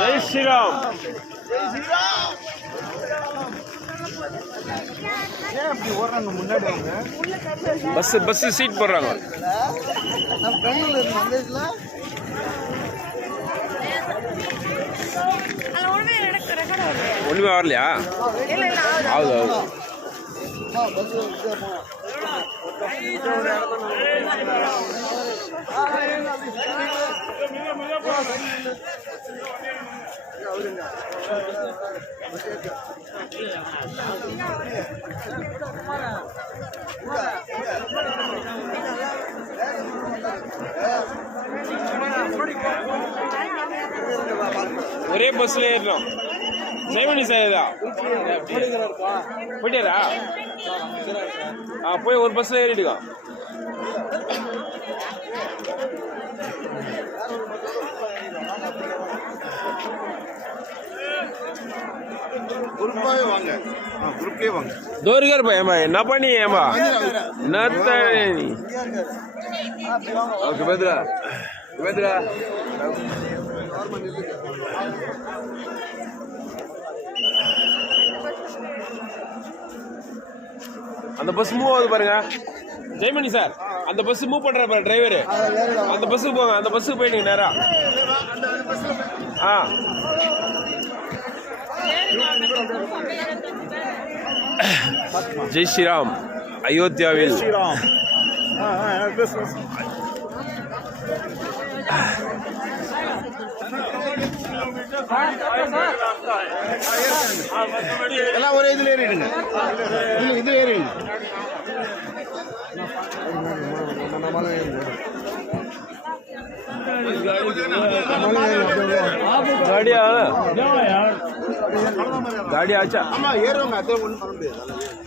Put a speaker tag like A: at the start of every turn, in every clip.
A: Jai Shriram bus bus seat போடுறாங்க. ஒண்ணுமே வரலையா? ஆகுது ஆகுது.
B: பஸ்
A: ஒரே பஸ்ல ஏறணும். சார் தான் போயிட்டாரா ஆ போய் ஒரு
B: ஆ குரூப்லயே வாங்க.
A: தோரிகார் பையன் என்ன பண்ணி ஏமா என்னத்த நீ ஓகே பேதுரா பேதுரா அந்த பஸ் மூவ் ஆகுது பாருங்க. ஜெயமணி சார் அந்த பஸ் மூவ் பண்ற பாரு டிரைவர் அந்த பஸ்ஸுக்கு போங்க அந்த பஸ்ஸுக்கு போயிடுங்க நேரா. ஆ. ஜெய் ஸ்ரீராம் அயோத்தியாவில்.
B: ஸ்ரீராம். எல்லாம் ஒரே இதில் ஏறிடுங்க. இல்லை இது ஏறிடுங்க.
A: गाड़िया ஆச்சா?
B: ஆமா ஏறுங்க அதே ஒண்ணு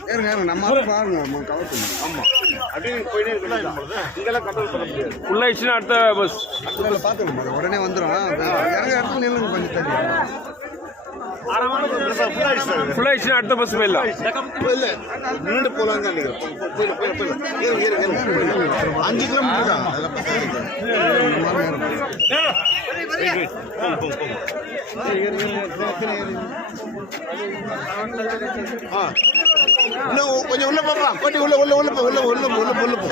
B: ஏறுங்க ஏறுங்க. நம்ம பாருங்க. கவர் பண்ணுங்க ஆமா. அப்படியே போயிட்டே இருக்கலாம்
A: நம்மளது இங்கெல்லாம் அடுத்த பஸ்
B: அதுல உடனே வந்துடும் இறங்க இடத்துல நில்லுங்க கொஞ்சம் தள்ளி. போலாம் தான் போயில போயில போயில ஏறுங்க ஏறுங்க ஏறுங்க அஞ்சு கிலோமீட்டர் தான் கொஞ்சம் உள்ள போகலாம் கோட்டி உள்ள உள்ள உள்ள உள்ள உள்ள உள்ள உள்ள போ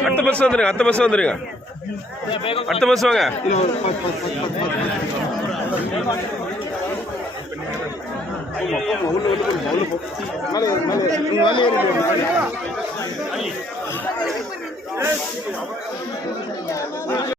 A: அடுத்த பஸ் வந்துருங்க அடுத்த பஸ் வந்துருங்க அடுத்த பஸ் வாங்க
B: இல்ல, ஒரு பத்து, பத்து, பத்து, பத்து, பத்து. போமா, போமா, உள்ள உள்ள போமா, உள்ள போ மேலே மேலே